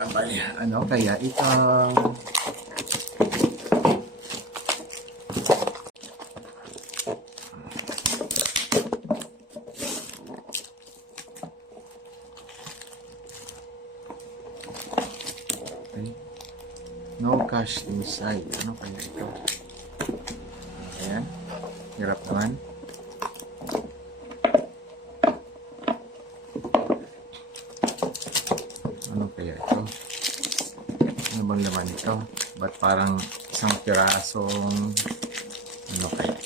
Abay, ano kaya ito? Okay. No cash inside. Ano kaya ito? Ayan. Hirap naman. Ano kaya ito? Ano bang laman ito? Ba't parang isang pirasong ano kaya?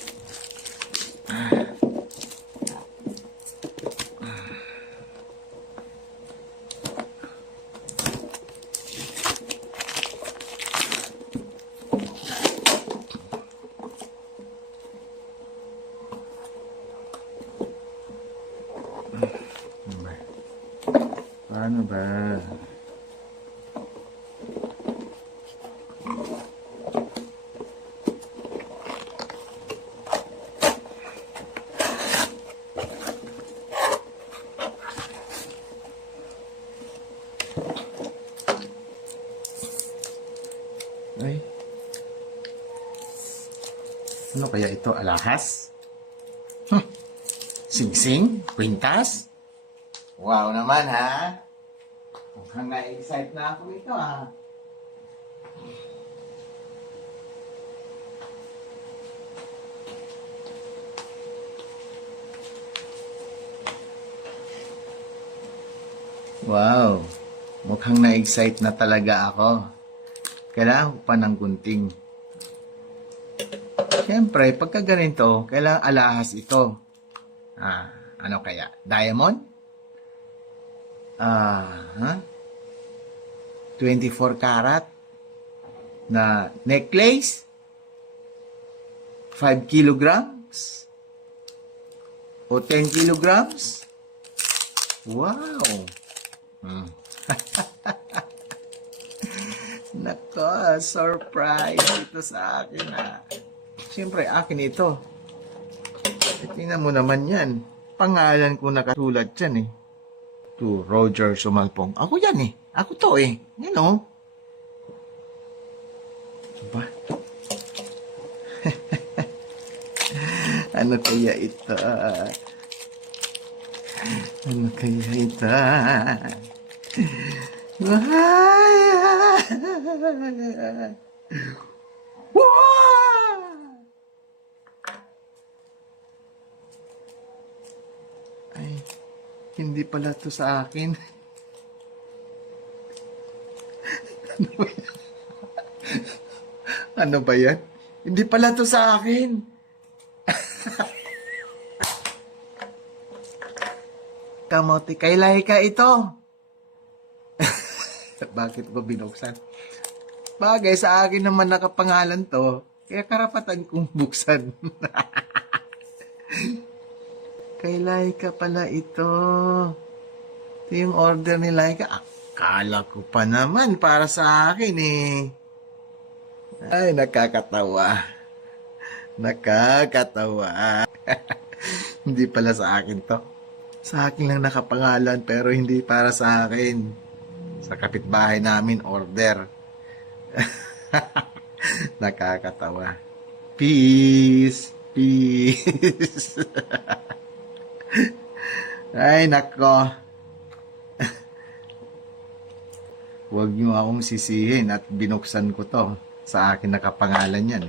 Ano ba? Paano ba? Ay. Ano kaya ito? Alahas? Sing-sing? Kwintas? Wow naman ha? Mukhang na-excite na ako ito ha. Wow. Mukhang na-excite na talaga ako. Kailangan ko pa ng gunting. Siyempre, pagka ganito, kailangan alahas ito. Ano kaya? Diamond? 24 karat na necklace? 5 kilograms? O 10 kilograms? Wow! Nako, surprise ito sa akin Siyempre, akin ito. Tingnan mo naman yan. Pangalan ko nakasulat dyan To Roger Sumalpong. Ako yan Ako to Yan Diba? Ano kaya ito? Ano kaya ito? Ay, hindi pala to sa akin. Ano ba yan? Hindi pala to sa akin. Kamote, kailay ka ito. Bakit ko binuksan? Bagay, sa akin naman nakapangalan to. Kaya karapatan kong buksan. Kay Laika pala ito. Ito yung order ni Laika. Akala ko pa naman para sa akin Ay, nakakatawa. Nakakatawa. Hindi pala sa akin to. Sa akin lang nakapangalan pero hindi para sa akin. Sa kapitbahay namin order. Nakakatawa. Peace. Peace. Ay, nako. Huwag niyo akong sisihin at binuksan ko to. Sa akin nakapangalan yan